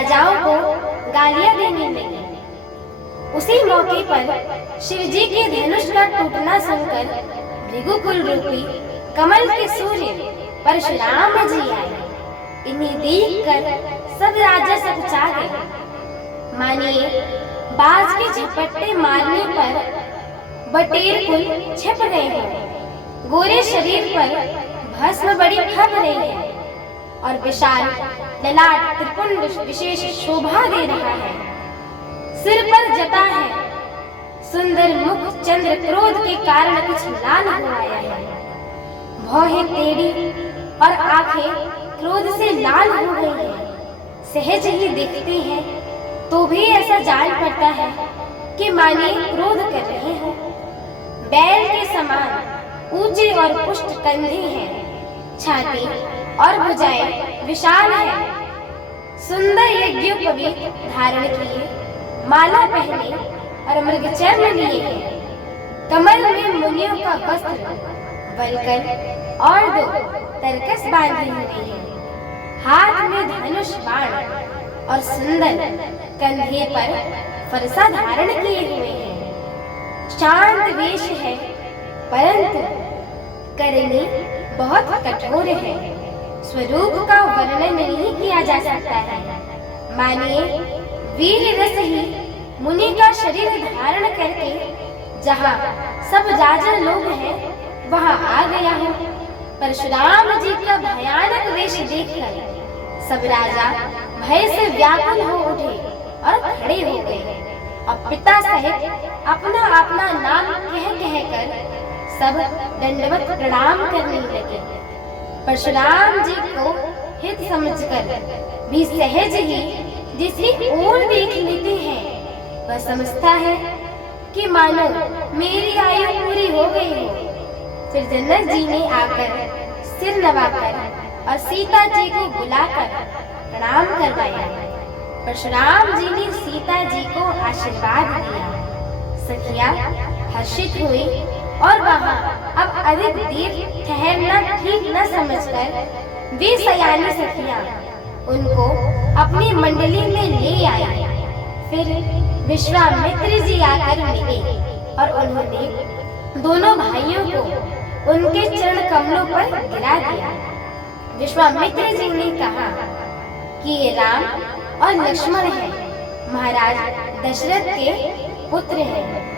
राजाओं को गालियां देने लगे। उसी मौके पर शिवजी के धनुष का टूटना सुनकर भृगुकुल रूपी कमल के सूर्य परशुराम जी आए। इन्हें देखकर सब राजा सकुचा गए। मानिए, बाज के झपट्टे मारने पर बटेर कुल छिप गए हैं, गोरे शरीर पर भस्म बड़ी फब रही है और विशाल ललाट त्रिपुंड विशेष शोभा दे रहा है। सिर पर जटा है, सुंदर मुख चंद्र क्रोध के कारण कुछ लाल हो आया है। भौहें टेढ़ी और आंखें क्रोध से लाल हो गई है। सहज ही देखते हैं तो भी ऐसा जान पड़ता है कि माने क्रोध कर रहे हैं। बैल के समान ऊंचे और पुष्ट कंधे हैं, छाती और भुजाएं विशाल है। सुंदर यज्ञोपवीत धारण किए, माला पहने और मृगचर्म लिए हैं। कमर में मुनियों का वस्त्र, वल्कल और 2 तरकस बांधी हुई है। हाथ में धनुष बाण और सुंदर कंधे पर फरसा धारण किए हुए हैं। शांत वेश है, परंतु करनी बहुत कठोर है। स्वरूप का वर्णन नहीं किया जा सकता है। मानिए, वीर रस ही मुनि का शरीर धारण करके जहाँ सब राजा लोग हैं वहाँ आ गया हूँ। परशुराम जी का भयानक वेश देखकर सब राजा भय से व्याकुल हो उठे और खड़े हो गए और पिता सहित अपना अपना नाम कह कर सब दंडवत प्रणाम करने लगे। परशुराम जी को हित समझकर भी सहज ही जिसकी ओर देख लेते हैं वह समझता है कि मानो मेरी आयु पूरी हो गई हो। फिर जनक जी ने आकर सिर नवाकर और सीता जी को बुलाकर प्रणाम करवाया। परशुराम जी ने सीता जी को आशीर्वाद दिया। सखियां हर्षित हुई और वहां अब अधिक देर ठहरना ठीक न समझकर वे सयानी सखियां उनको अपनी मंडली में ले आई। फिर विश्वामित्र जी आकर मिले और उन्होंने दोनों भाइयों को उनके चरण कमलों पर गिरा दिया। विश्वामित्र जी ने कहा कि ये राम और लक्ष्मण हैं, महाराज दशरथ के पुत्र हैं।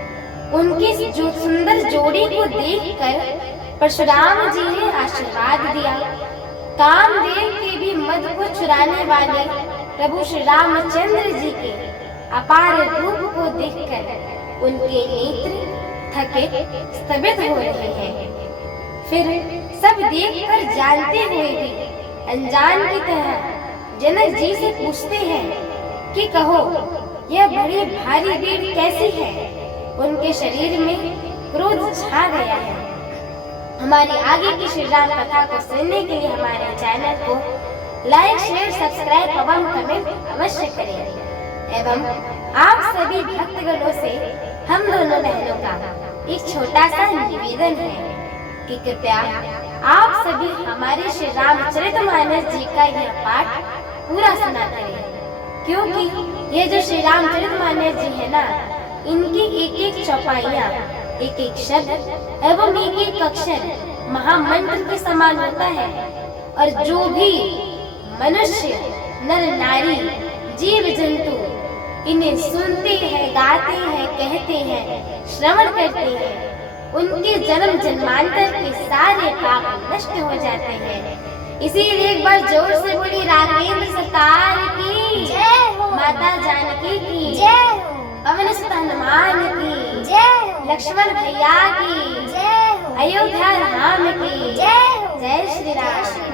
उनकी जो सुंदर जोड़ी को देखकर परशुराम जी ने आशीर्वाद दिया। कामदेव के भी मद को चुराने वाले प्रभु श्री रामचंद्र जी के अपार रूप को देखकर उनके नेत्र थके स्तब्ध हो रहे हैं। फिर सब देखकर जानते हुए भी अनजान की तरह जनक जी से पूछते हैं कि कहो, यह बड़ी भारी भीड़ कैसी है? उनके शरीर में क्रोध छा गया है। हमारी आगे की श्री राम कथा को सुनने के लिए हमारे चैनल को लाइक, शेयर, सब्सक्राइब एवं कमेंट अवश्य करें। एवं आप सभी भक्तगणों से हम दोनों बहनों का एक छोटा सा निवेदन है कि कृपया आप सभी हमारे श्री रामचरितमानस जी का यह पाठ पूरा सुना करें, क्योंकि ये जो श्री रामचरितमानस जी है ना, इनकी एक एक चौपाइयाँ, एक एक शब्द एवं एक एक अक्षर महामंत्र के समान होता है। और जो भी मनुष्य, नर नारी, जीव जंतु इन्हें सुनते हैं, गाते हैं, कहते हैं, श्रवण करते हैं, उनके जन्म जन्मांतर के सारे पाप नष्ट हो जाते हैं। इसीलिए एक बार जोर से बोली राघवेंद्र सरकार की जय हो, माता जानकी की जय हो, पवन सुत हनुमान की जय हो, लक्ष्मण भैया की जय हो, अयोध्या राम की जय हो। जय श्री राम।